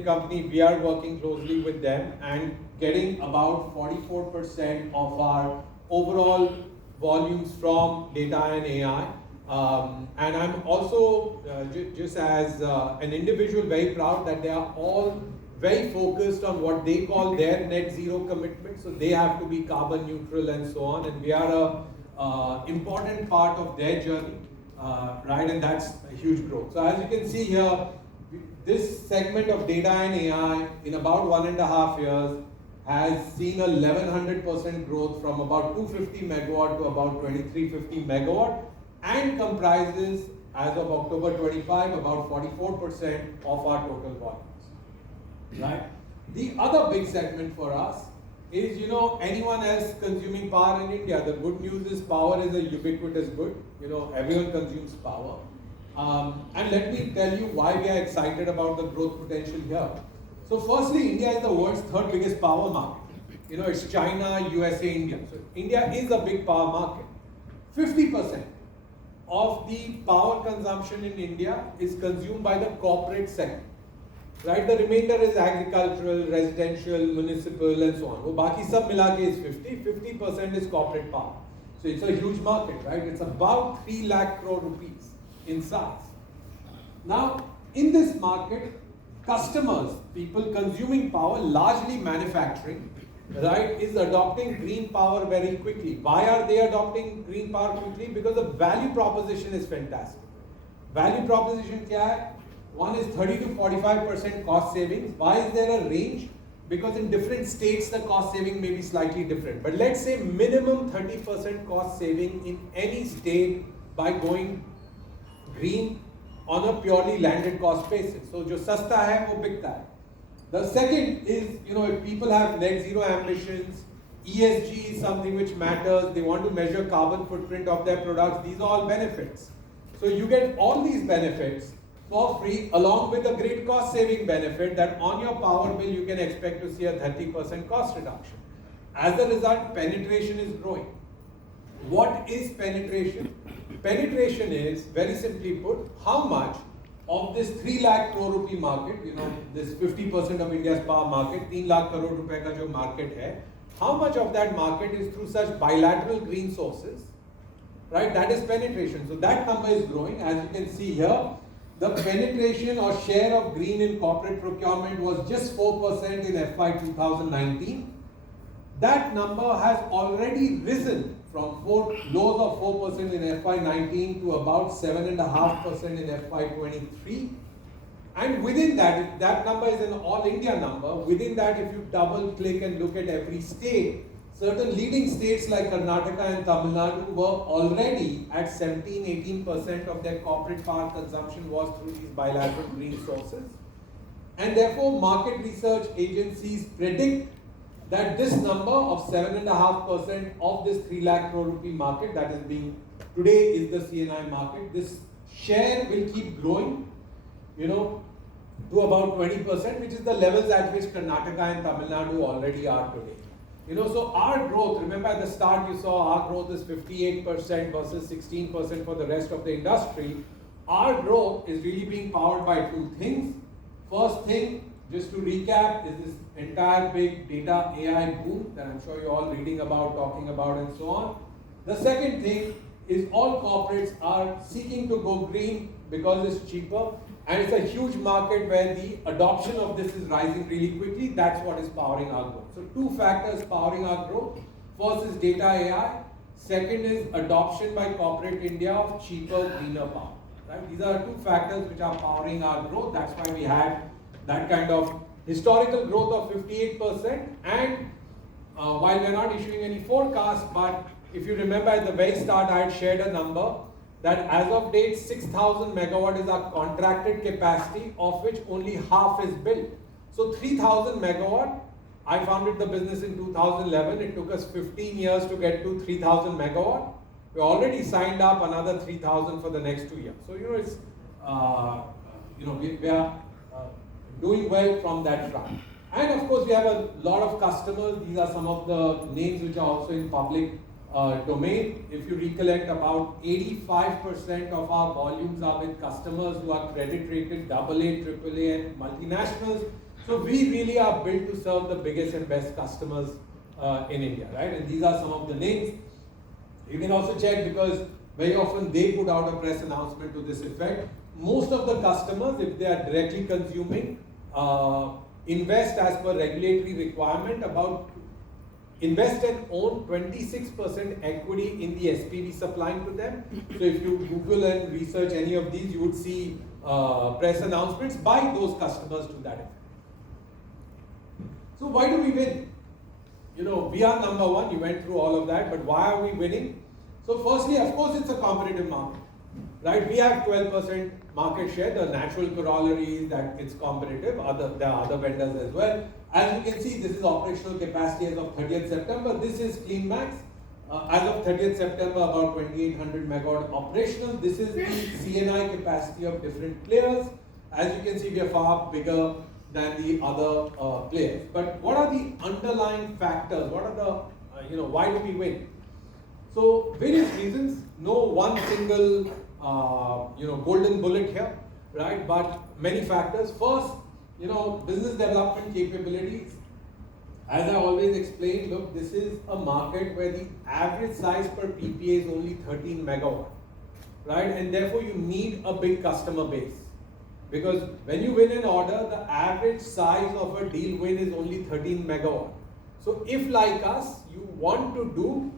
company, we are working closely with them and getting about 44% of our overall volumes from data and AI. And I'm also, just as an individual, very proud that they are all very focused on what they call their net zero commitment. So they have to be carbon neutral and so on. And we are a important part of their journey, right? And that's a huge growth. So as you can see here, this segment of data and AI in about 1.5 years has seen a 1100% growth from about 250 megawatt to about 2350 megawatt and comprises, as of October 25, about 44% of our total volumes, right? The other big segment for us is, anyone else consuming power in India. The good news is power is a ubiquitous good. Everyone consumes power. And let me tell you why we are excited about the growth potential here. So firstly, India is the world's third biggest power market. It's China, USA, India. So India is a big power market. 50% of the power consumption in India is consumed by the corporate sector. Right? The remainder is agricultural, residential, municipal, and so on. वो बाकी सब मिला के is 50% is corporate power. So it's a huge market, right? It's about 3 lakh crore rupees in size. Now, in this market, customers, people consuming power, largely manufacturing, right, is adopting green power very quickly. Why are they adopting green power quickly? Because the value proposition is fantastic. Value proposition क्या है? One is 30 to 45% cost savings. Why is there a range? Because in different states the cost saving may be slightly different. But let's say minimum 30% cost saving in any state by going green on a purely landed cost basis. So जो सस्ता है वो बिकता है. The second is, if people have net zero ambitions, ESG is something which matters, they want to measure carbon footprint of their products, these are all benefits. So you get all these benefits for free along with a great cost saving benefit that on your power bill you can expect to see a 30% cost reduction. As a result, penetration is growing. What is penetration? Penetration is, very simply put, how much of this 3 lakh crore rupee market, this 50% of India's power market, 3 lakh crore rupees ka jo market hai, how much of that market is through such bilateral green sources, right? That is penetration. So that number is growing. As you can see here, the penetration or share of green in corporate procurement was just 4% in FY 2019. That number has already risen from lows of 4% in FY19 to about 7.5% in FY23. And within that, that number is an all India number. Within that, if you double click and look at every state, certain leading states like Karnataka and Tamil Nadu were already at 17-18% of their corporate power consumption was through these bilateral green sources. And therefore, market research agencies predict that this number of 7.5% of this 3 lakh crore rupee market that is being, today is the CNI market, this share will keep growing, to about 20%, which is the levels at which Karnataka and Tamil Nadu already are today. So our growth, remember at the start you saw our growth is 58% versus 16% for the rest of the industry. Our growth is really being powered by two things. First thing, just to recap, is this entire big data AI boom that I'm sure you're all reading about, talking about, and so on. The second thing is all corporates are seeking to go green because it's cheaper, and it's a huge market where the adoption of this is rising really quickly. That's what is powering our growth. So two factors powering our growth. First is data AI. Second is adoption by corporate India of cheaper, greener power. Right? These are two factors which are powering our growth. That's why we had that kind of historical growth of 58%. And while we're not issuing any forecast, but if you remember at the very start, I had shared a number that as of date, 6,000 megawatt is our contracted capacity, of which only half is built. So 3,000 megawatt, I founded the business in 2011. It took us 15 years to get to 3,000 megawatt. We already signed up another 3,000 for the next 2 years. So, it's, we are doing well from that front. And of course, we have a lot of customers. These are some of the names which are also in public domain. If you recollect, about 85% of our volumes are with customers who are credit rated AA, AAA and multinationals. So we really are built to serve the biggest and best customers in India, right? And these are some of the names. You can also check because very often they put out a press announcement to this effect. Most of the customers, if they are directly consuming, invest as per regulatory requirement, invest and own 26% equity in the SPV supplying to them. So if you Google and research any of these, you would see press announcements by those customers to that effect. So why do we win? You know, we are number one, you went through all of that, but why are we winning? So firstly, of course, it's a competitive market, right? We have 12% market share. The natural corollary is that it's competitive. There are other vendors as well. As you can see, this is operational capacity as of 30th September. This is CleanMax. As of 30th September, about 2800 megawatt operational. This is the CNI capacity of different players. As you can see, we are far bigger than the other players. But what are the underlying factors? What are the, why do we win? So various reasons, no one single, golden bullet here, right? But many factors. First, business development capabilities. As I always explain, look, this is a market where the average size per PPA is only 13 megawatt, right? And therefore you need a big customer base. Because when you win an order, the average size of a deal win is only 13 megawatt. So if like us, you want to do,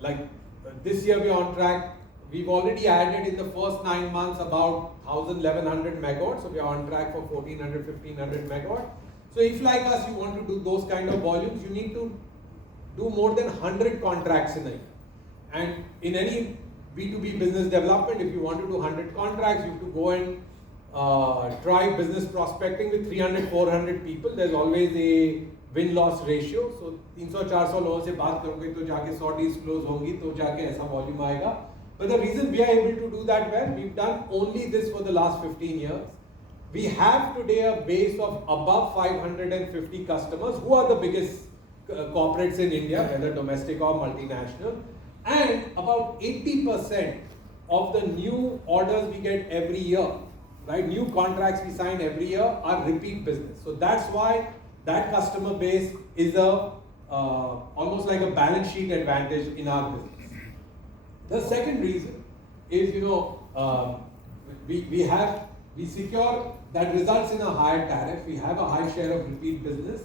like this year we're on track, we've already added in the first 9 months about 1100 megawatts. So we are on track for 1400, 1500 megawatt. So if like us, you want to do those kind of volumes, you need to do more than 100 contracts in a year. And in any B2B business development, if you want to do 100 contracts, you have to go and try business prospecting with 300, 400 people. There's always a win-loss ratio. So 300-400 लोगों से बात करोगे तो जाके 100 deals close होंगी तो जाके ऐसा volume आएगा. But the reason we are able to do that well, we've done only this for the last 15 years. We have today a base of above 550 customers who are the biggest corporates in India, whether domestic or multinational. And about 80% of the new orders we get every year, right? New contracts we sign every year are repeat business. So that's why that customer base is almost like a balance sheet advantage in our business. The second reason is, we secure that results in a higher tariff. We have a high share of repeat business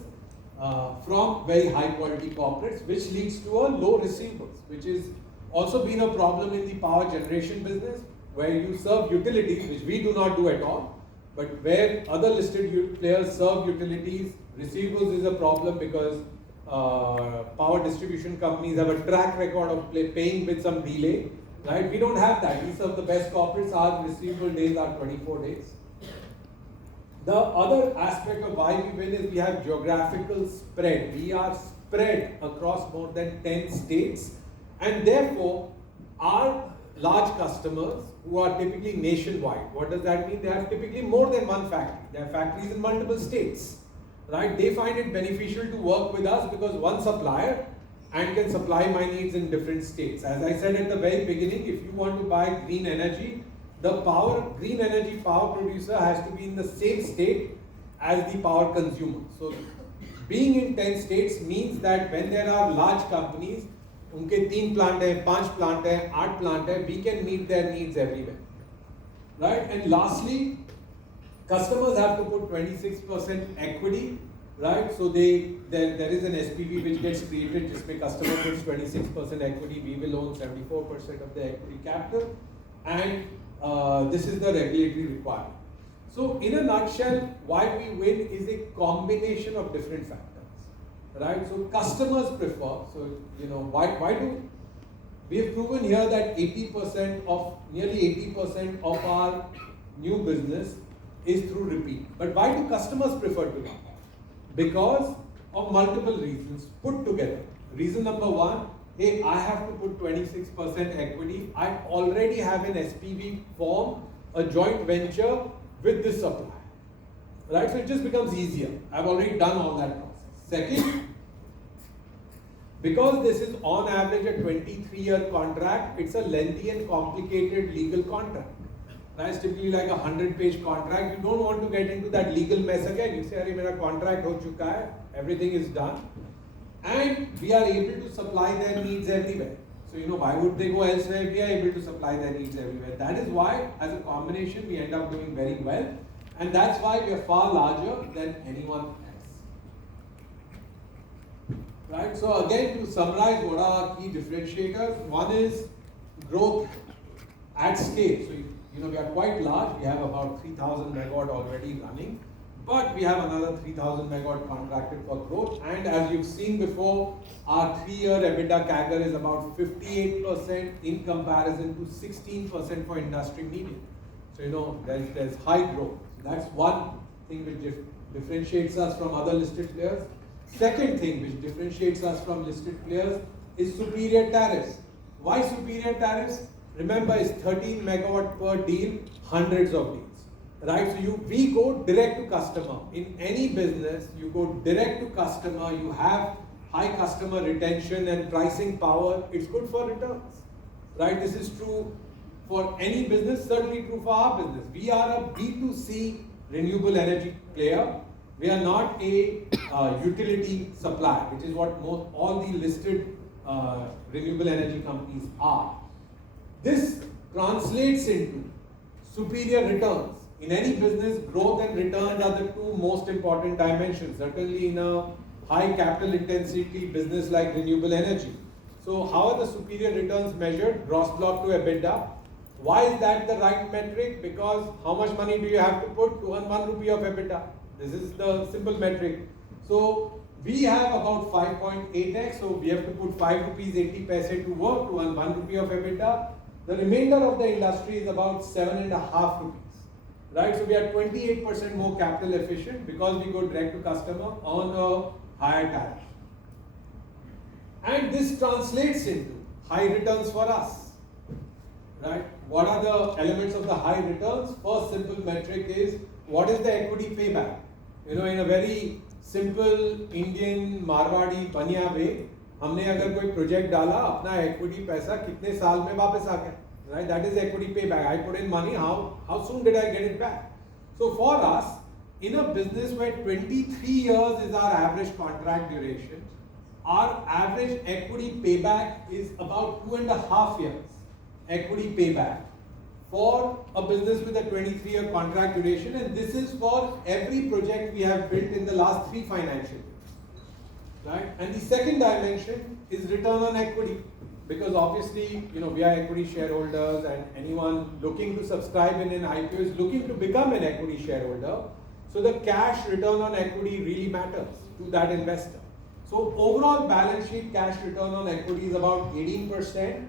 from very high quality corporates, which leads to a low receivables, which is also been a problem in the power generation business, where you serve utilities, which we do not do at all, but where other listed players serve utilities, receivables is a problem because power distribution companies have a track record of paying with some delay, right? We don't have that. We serve the best corporates. Our receivable days are 24 days. The other aspect of why we win is we have geographical spread. We are spread across more than 10 states, and therefore our large customers who are typically nationwide. What does that mean? They have typically more than one factory. They have factories in multiple states, right? They find it beneficial to work with us because one supplier and can supply my needs in different states. As I said at the very beginning, if you want to buy green energy, the green energy power producer has to be in the same state as the power consumer. So being in 10 states means that when there are large companies, unke 3 plant hai, 5 plant hai, 8 plant hai, we can meet their needs everywhere, right? And lastly, customers have to put 26% equity, right? So there is an SPV which gets created, just where customer puts 26% equity, we will own 74% of the equity capital, and this is the regulatory requirement. So in a nutshell, why we win is a combination of different factors, right? So customers prefer, so why do we have proven here that nearly 80% of our new business is through repeat. But why do customers prefer to do? Because of multiple reasons put together. Reason number one, hey, I have to put 26% equity. I already have an SPV form, a joint venture with this supplier, right? So it just becomes easier. I've already done all that process. Second, Because this is on average a 23-year contract, it's a lengthy and complicated legal contract. That's typically like a 100-page contract. You don't want to get into that legal mess again. You say, "Arey, mera contract ho chuka hai, everything is done." And we are able to supply their needs everywhere. So, why would they go elsewhere? We are able to supply their needs everywhere. That is why, as a combination, we end up doing very well. And that's why we are far larger than anyone else. Right? So, again, to summarize, what are our key differentiators? One is growth at scale. So, we are quite large. We have about 3,000 megawatt already running. But we have another 3,000 megawatt contracted for growth. And as you've seen before, our 3-year EBITDA CAGR is about 58% in comparison to 16% for industry median. So, there's high growth. So that's one thing which differentiates us from other listed players. Second thing which differentiates us from listed players is superior tariffs. Why superior tariffs? Remember, it's 13 megawatt per deal, hundreds of deals. Right, so we go direct to customer. In any business, you go direct to customer, you have high customer retention and pricing power, it's good for returns. Right, this is true for any business, certainly true for our business. We are a B2C renewable energy player. We are not a utility supplier, which is what all the listed renewable energy companies are. This translates into superior returns. In any business, growth and returns are the two most important dimensions, certainly in a high capital intensity business like renewable energy. So how are the superior returns measured? Gross block to EBITDA. Why is that the right metric? Because how much money do you have to put to earn 1 rupee of EBITDA? This is the simple metric. So we have about 5.8x, so we have to put 5 rupees 80 paise to work to earn 1 rupee of EBITDA. The remainder of the industry is about 7.5 rupees. Right, so we are 28% more capital efficient because we go direct to customer on a higher tariff. And this translates into high returns for us. Right? What are the elements of the high returns? First simple metric is, what is the equity payback? In a very simple Indian Marwadi Banya way, हमने अगर कोई project डाला, अपना equity पैसा कितने साल में वापस आ गया? Right, that is equity payback. I put in money, how soon did I get it back? So for us, in a business where 23 years is our average contract duration, our average equity payback is about 2.5 years. Equity payback for a business with a 23-year contract duration, and this is for every project we have built in the last 3 financial years. Right? And the second dimension is return on equity. Because obviously, we are equity shareholders, and anyone looking to subscribe in an IPO is looking to become an equity shareholder. So the cash return on equity really matters to that investor. So overall balance sheet cash return on equity is about 18%,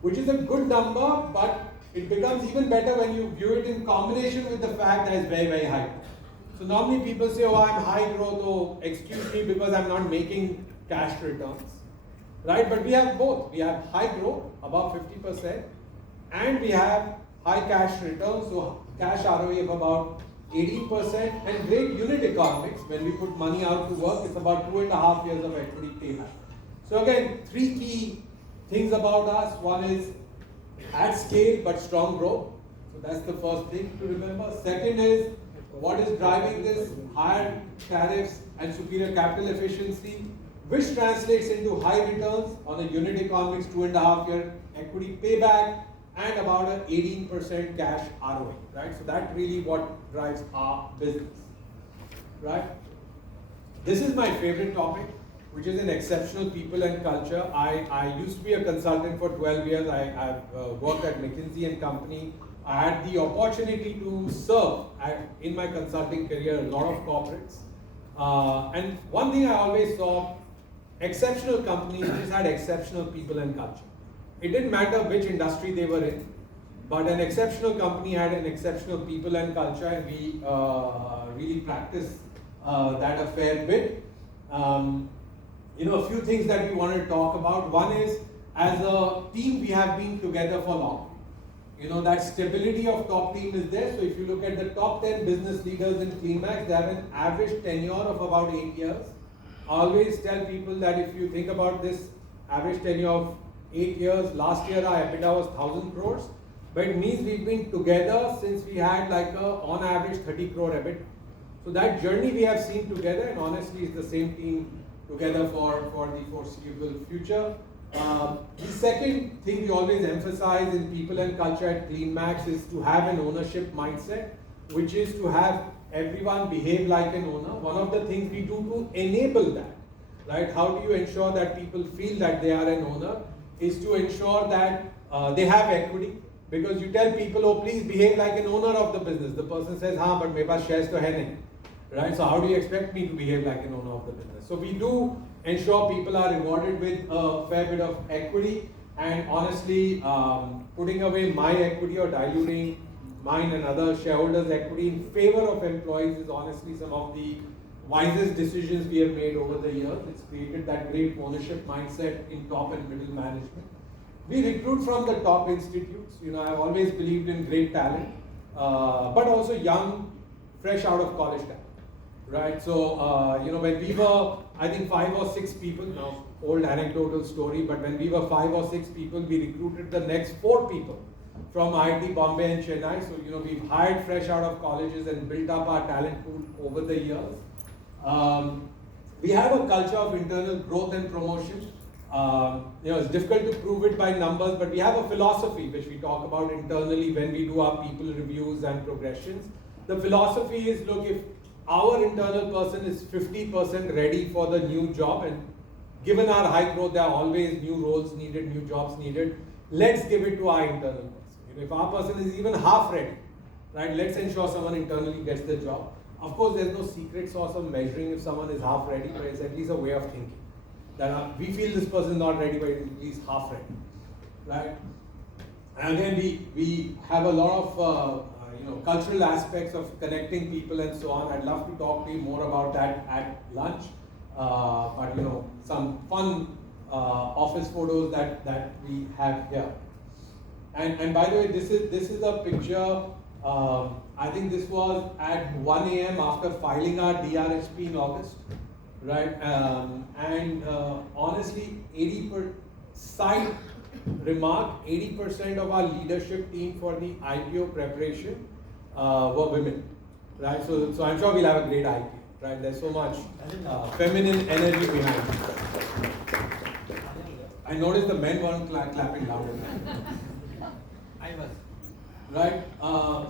which is a good number, but it becomes even better when you view it in combination with the fact that it's very, very high. So normally people say, oh, I'm high growth, oh, excuse me because I'm not making cash returns. Right, but we have both. We have high growth, above 50%, and we have high cash returns, so cash ROE of about 18%, and great unit economics. When we put money out to work, it's about 2.5 years of equity payback. So again, 3 key things about us. One is at scale but strong growth. So that's the first thing to remember. Second is, what is driving this? Higher tariffs and superior capital efficiency, which translates into high returns on a unit economics 2.5-year equity payback and about an 18% cash ROE, right? So that's really what drives our business, right? This is my favorite topic, which is an exceptional people and culture. I used to be a consultant for 12 years. I've worked at McKinsey & Company. I had the opportunity to serve in my consulting career a lot of corporates. And one thing I always saw, exceptional companies just had exceptional people and culture. It didn't matter which industry they were in, but an exceptional company had an exceptional people and culture, and we really practice that a fair bit. A few things that we wanted to talk about. One is, as a team, we have been together for long. That stability of top team is there. So if you look at the top 10 business leaders in CleanMax, they have an average tenure of about 8 years. I always tell people that if you think about this average tenure of 8 years, last year our EBITDA was 1,000 crores, but it means we've been together since we had like on average 30 crore EBITDA. So that journey we have seen together, and honestly it's the same team together for the foreseeable future. The second thing we always emphasize in people and culture at CleanMax is to have an ownership mindset, which is to have everyone behave like an owner. One of the things we do to enable that, right? How do you ensure that people feel that they are an owner? Is to ensure that they have equity. Because you tell people, oh, please behave like an owner of the business. The person says, हाँ, but मेरे पास shares तो है नहीं. Right? So how do you expect me to behave like an owner of the business? So we do ensure people are rewarded with a fair bit of equity, and honestly, putting away my equity or diluting mine and other shareholders' equity in favor of employees is honestly some of the wisest decisions we have made over the years. It's created that great ownership mindset in top and middle management. We recruit from the top institutes. You know, I've always believed in great talent, but also young, fresh out of college talent. Right, so you know, when we were, I think 5 or 6 people, now old anecdotal story, but when we were 5 or 6 people, we recruited the next 4 people from IIT Bombay and Chennai. So you know, we've hired fresh out of colleges and built up our talent pool over the years. We have a culture of internal growth and promotion. You know, it's difficult to prove it by numbers, but we have a philosophy which we talk about internally when we do our people reviews and progressions. The philosophy is, look, if our internal person is 50% ready for the new job, and given our high growth, there are always new roles needed, new jobs needed, let's give it to our internal person. You know, if our person is even half ready, right, let's ensure someone internally gets the job. Of course, there's no secret sauce of measuring if someone is half ready, but it's at least a way of thinking. That we feel this person is not ready, but at least half ready, right? And again, we have a lot of you know, cultural aspects of connecting people and so on. I'd love to talk to you more about that at lunch. But you know, some fun office photos that we have here. And by the way, this is a picture. I think this was at 1 a.m. after filing our DRHP in August, right? Honestly, 80% of our leadership team for the IPO preparation were women, right? So I'm sure we'll have a great IPO, right? There's so much feminine energy behind it. I noticed the men weren't clapping loud enough. I was. Right?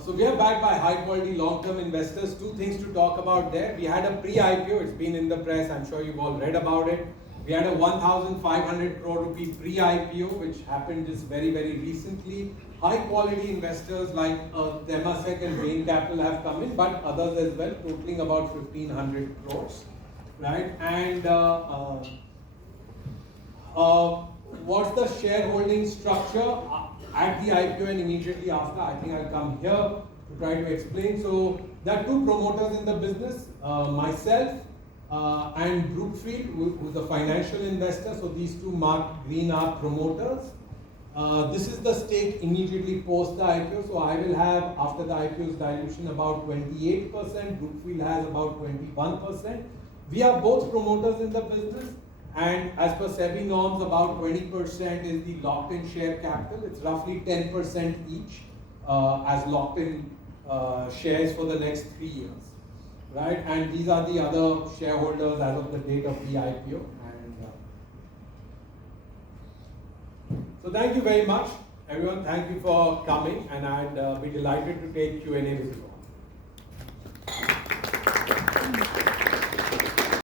So we are backed by high quality long-term investors. 2 things to talk about there. We had a pre-IPO, it's been in the press, I'm sure you've all read about it. We had a 1,500 crore rupee pre-IPO, which happened just very, very recently. High quality investors like Temasek and Bain Capital have come in, but others as well, totaling about 1,500 crores. Right? And what's the shareholding structure at the IPO and immediately after? I think I'll come here to try to explain. So there are 2 promoters in the business, myself and Brookfield, who's a financial investor. So these 2 marked green are promoters. This is the stake immediately post the IPO. So I will have, after the IPO's dilution, about 28%. Brookfield has about 21%. We are both promoters in the business. And as per SEBI norms, about 20% is the locked-in share capital. It's roughly 10% each as locked-in shares for the next 3 years, right? And these are the other shareholders as of the date of the IPO. And so thank you very much, everyone. Thank you for coming, and I'd be delighted to take Q&A with you all.